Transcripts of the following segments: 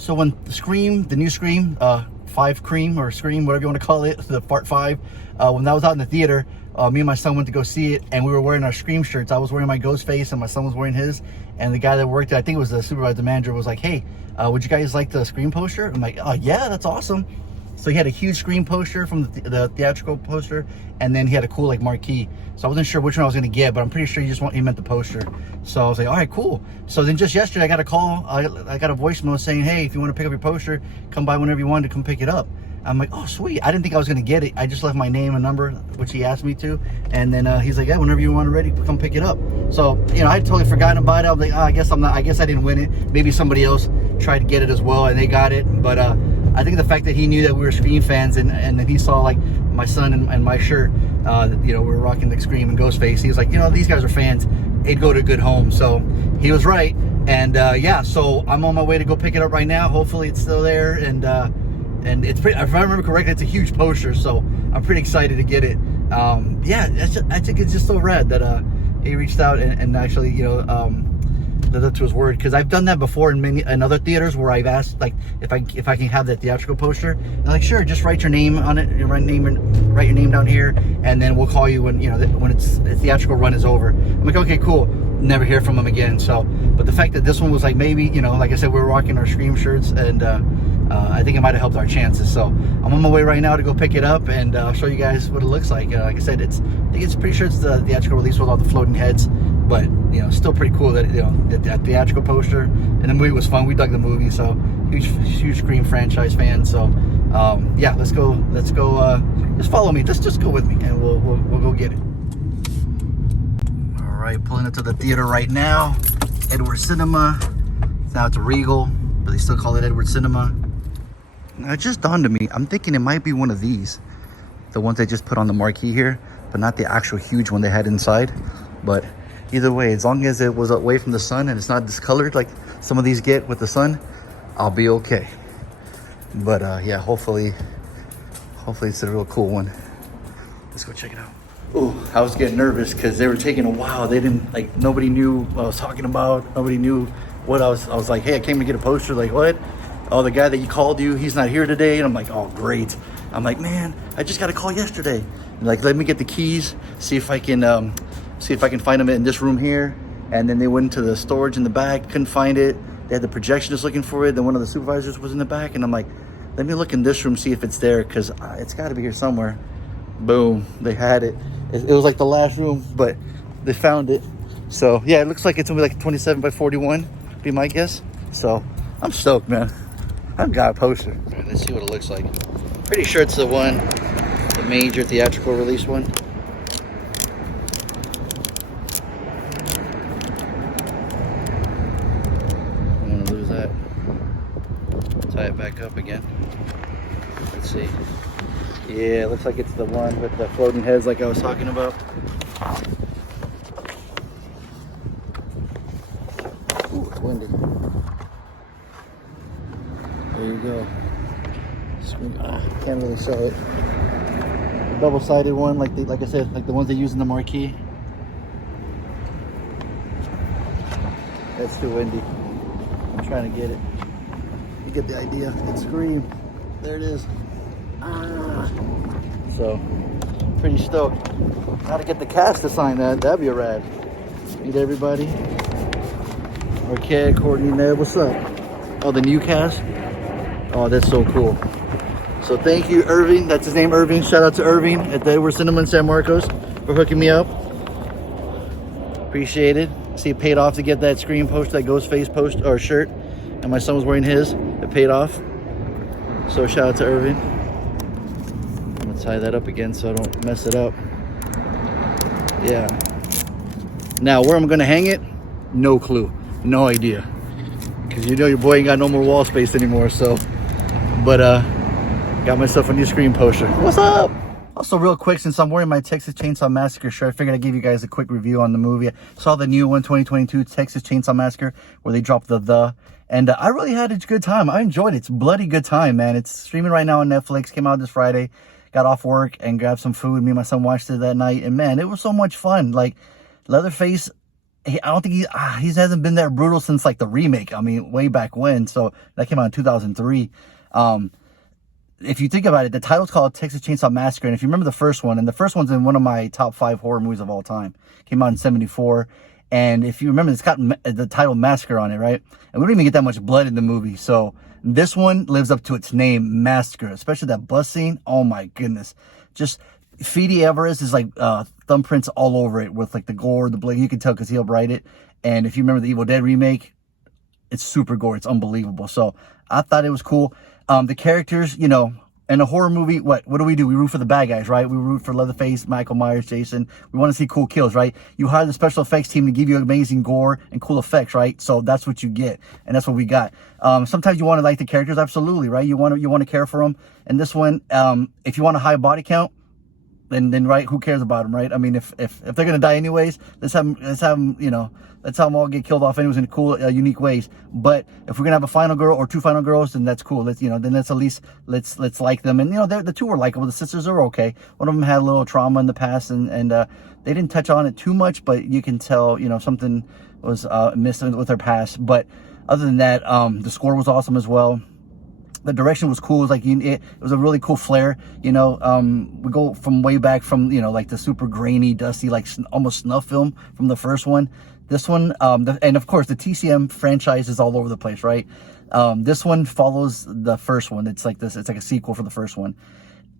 So when the new Scream, 5 Cream or Scream, whatever you want to call it, the part 5, when that was out in the theater, me and my son went to go see it, and we were wearing our Scream shirts. I was wearing my Ghostface, and my son was wearing his. And the guy that worked, I think it was the supervisor manager, was like, "Hey, would you guys like the Scream poster?" I'm like, "Oh yeah, that's awesome." So he had a huge Scream poster from the theatrical poster, and then he had a cool like marquee. So I wasn't sure which one I was gonna get, but I'm pretty sure he meant the poster. So I was like, all right, cool. So then just yesterday I got a call, I got a voicemail saying, "Hey, if you want to pick up your poster, come by whenever you want to come pick it up." I'm like, "Oh sweet." I didn't think I was gonna get it. I just left my name and number, which he asked me to, and then he's like, "Yeah, whenever you want it ready, come pick it up." So I had totally forgotten about it. I was like, I guess I didn't win it. Maybe somebody else tried to get it as well and they got it. But I think the fact that he knew that we were Scream fans, and then he saw like my son and my shirt, we were rocking the Scream and Ghostface. He was like, these guys are fans. It'd go to a good home. So he was right. And yeah, so I'm on my way to go pick it up right now. Hopefully it's still there. And it's pretty, if I remember correctly, it's a huge poster. So I'm pretty excited to get it. Yeah, I think it's just so rad that he reached out and actually, lived up to his word, because I've done that before in other theaters where I've asked like if I can have that theatrical poster. And they're like, "Sure, just write your name on it, write your name down here, and then we'll call you when when its theatrical run is over." I'm like, "Okay, cool." Never hear from them again. So, but the fact that this one was like, maybe like I said, we were rocking our Scream shirts, and I think it might have helped our chances. So I'm on my way right now to go pick it up, and I'll show you guys what it looks like. Like I said, I think it's pretty sure it's the theatrical release with all the floating heads. But still pretty cool that that theatrical poster, and the movie was fun. We dug the movie, so huge Scream franchise fan. So yeah, let's go. Just follow me. Just go with me, and we'll go get it. All right, pulling into the theater right now. Edward Cinema. Now it's a Regal, but they still call it Edward Cinema. Now it just dawned on me. I'm thinking it might be one of these, the ones they just put on the marquee here, but not the actual huge one they had inside. But either way, as long as it was away from the sun and it's not discolored like some of these get with the sun, I'll be okay. But yeah, hopefully it's a real cool one. Let's go check it out. Oh, I was getting nervous because they were taking a while. They didn't, like, nobody knew what I was talking about. Nobody knew what I was like, "Hey, I came to get a poster." Like, "What? Oh, the guy that you called he's not here today." And I'm like, "Oh, great." I'm like, "Man, I just got a call yesterday." And like, let me get the keys, see if I can find them in this room here. And then they went into the storage in the back, couldn't find it. They had the projectionist looking for it. Then one of the supervisors was in the back, and I'm like, let me look in this room, see if it's there, because it's got to be here somewhere. Boom, they had it. It was like the last room, but they found it. So yeah, it looks like it's gonna be like 27 by 41, be my guess. So I'm stoked, man. I've got a poster. All right, let's see what it looks like. Pretty sure it's the major theatrical release one. Tie it back up again. Let's see. Yeah, it looks like it's the one with the floating heads like I was talking about. Ooh, it's windy. There you go. Can't really show it. Double-sided one, like I said, like the ones they use in the marquee. That's too windy. I'm trying to get it. You get the idea. It's Scream. There it is. So, pretty stoked. Gotta get the cast to sign that. That'd be a rad. Meet everybody. Okay, Courtney, Ned, what's up? Oh, the new cast? Oh, that's so cool. So thank you, Irving. That's his name, Irving. Shout out to Irving at the Edward Cinema in San Marcos for hooking me up. Appreciate it. See, it paid off to get that Scream poster, that Ghostface poster or shirt. And my son was wearing his. It paid off. So shout out to Irving. I'm gonna tie that up again so I don't mess it up. Yeah. Now where I'm gonna hang it, no clue, no idea. Cause your boy ain't got no more wall space anymore. So, but got myself a new Scream poster. What's up? Also, real quick, since I'm wearing my Texas Chainsaw Massacre shirt, I figured I'd give you guys a quick review on the movie. I saw the new one, 2022 Texas Chainsaw Massacre, where they dropped the. And I really had a good time. I enjoyed it. It's a bloody good time, man. It's streaming right now on Netflix. Came out this Friday. Got off work and grabbed some food. Me and my son watched it that night. And man, it was so much fun. Like, Leatherface I don't think he hasn't been that brutal since like the remake. I mean, way back when. So that came out in 2003. If you think about it, the title's called Texas Chainsaw Massacre. And if you remember the first one, and the first one's in one of my top 5 horror movies of all time. Came out in 74. And if you remember, it's got the title Massacre on it, right? And we don't even get that much blood in the movie. So this one lives up to its name, Massacre. Especially that bus scene. Oh my goodness. Just Fede Alvarez is like thumbprints all over it with like the gore, the blood. You can tell because he helped write it. And if you remember the Evil Dead remake, it's super gore. It's unbelievable. So I thought it was cool. The characters, you know, in a horror movie, what do? We root for the bad guys, right? We root for Leatherface, Michael Myers, Jason. We want to see cool kills, right? You hire the special effects team to give you amazing gore and cool effects, right? So that's what you get, and that's what we got. Sometimes you want to like the characters, absolutely, right? You want to care for them. And this one, if you want a high body count, then right, who cares about them, right? I mean, if they're gonna die anyways, let's have them, you know, let's have them all get killed off anyways in cool, unique ways. But if we're gonna have a final girl or 2 final girls, then that's cool. Let's, you know, then let's at least let's like them. And you know, the 2 were likable. The sisters are okay. One of them had a little trauma in the past, and they didn't touch on it too much, but you can tell, you know, something was missed with her past. But other than that, the score was awesome as well. The direction was cool. It was like it was a really cool flair. You know, we go from way back from, you know, like the super grainy, dusty, like almost snuff film from the first one. This one, and of course the TCM franchise is all over the place, right? This one follows the first one. It's like this. It's like a sequel for the first one.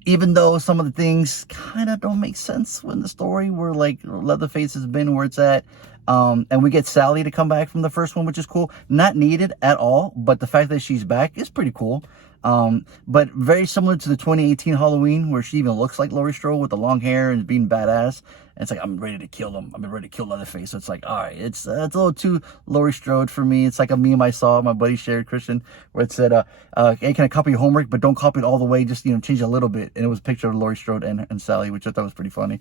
Even though some of the things kind of don't make sense in the story, where like Leatherface has been where it's at. And we get Sally to come back from the first one, which is cool. Not needed at all, but the fact that she's back is pretty cool. But very similar to the 2018 Halloween, where she even looks like Laurie Strode with the long hair and being badass. And it's like, I'm ready to kill him. I'm ready to kill Leatherface. So it's like, all right, it's a little too Laurie Strode for me. It's like a meme I saw my buddy shared, Christian, where it said, hey, can I copy your homework, but don't copy it all the way, just, you know, change it a little bit. And it was a picture of Laurie Strode and Sally, which I thought was pretty funny.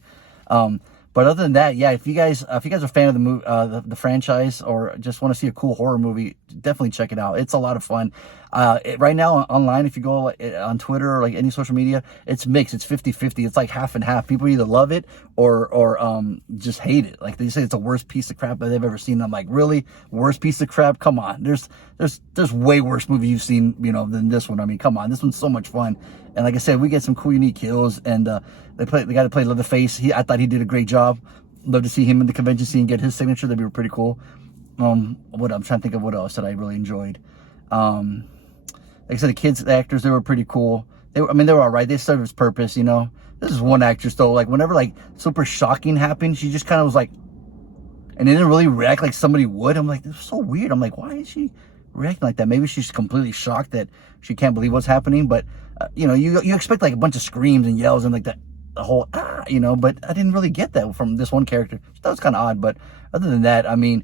But other than that, yeah, if you guys are a fan of the movie, the franchise, or just want to see a cool horror movie, definitely check it out. It's a lot of fun. Right now online, if you go on Twitter or like any social media, it's mixed. It's 50-50. It's like half and half. People either love it or just hate it. Like they say it's the worst piece of crap that they've ever seen. I'm like, really? Worst piece of crap? Come on. There's way worse movie you've seen, you know, than this one. I mean, come on. This one's so much fun. And like I said, we get some cool, unique kills. And the guy that played Leatherface, I thought he did a great job. Love to see him in the convention scene, get his signature. That'd be pretty cool. I'm trying to think of what else that I really enjoyed. Like I said, the actors, they were pretty cool. They were all right. They served its purpose, you know. This is one actress though. Like whenever like super shocking happened, she just kind of was like, and didn't really react like somebody would. I'm like, this is so weird. I'm like, why is she reacting like that? Maybe she's completely shocked that she can't believe what's happening. But you know, you expect like a bunch of screams and yells and like the whole you know. But I didn't really get that from this one character. So that was kind of odd. But other than that, I mean,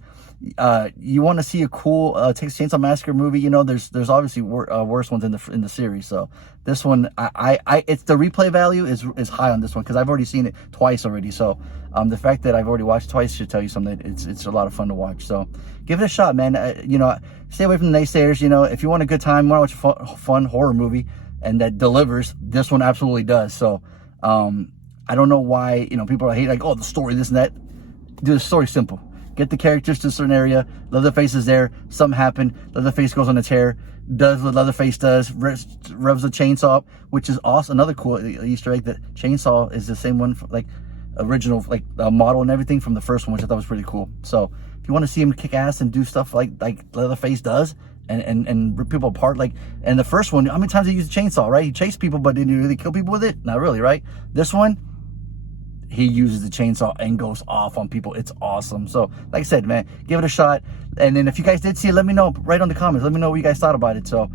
you want to see a cool Texas Chainsaw Massacre movie? You know, there's obviously worse ones in the series. So this one, it's the replay value is high on this one because I've already seen it twice already. So the fact that I've already watched twice should tell you something. It's a lot of fun to watch. So give it a shot, man. You know, stay away from the naysayers. You know, if you want a good time, want to watch a fun horror movie and that delivers, this one absolutely does. So I don't know why, you know, people are hate like, oh, the story, this and that. Dude, the story's simple. Get the characters to a certain area. Leatherface is there. Something happened. Leatherface goes on a tear. Does what Leatherface does. Revs the chainsaw up, which is awesome. Another cool Easter egg. That chainsaw is the same one, like original, like model and everything from the first one, which I thought was pretty cool. So if you want to see him kick ass and do stuff like Leatherface does, and rip people apart, like in the first one, how many times did he use a chainsaw? Right? He chased people, but did he really kill people with it? Not really, right? This one, he uses the chainsaw and goes off on people. It's awesome. So like I said, man, give it a shot. And then if you guys did see it, let me know right on the comments. Let me know what you guys thought about it. So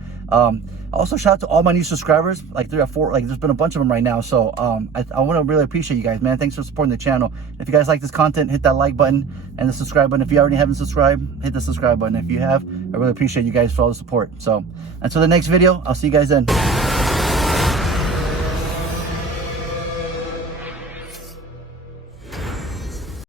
also shout out to all my new subscribers, like 3 or 4, like there's been a bunch of them right now. So I want to really appreciate you guys, man. Thanks for supporting the channel. If you guys like this content, hit that like button and the subscribe button. If you already haven't subscribed, hit the subscribe button. If you have, I really appreciate you guys for all the support. So until the next video, I'll see you guys then.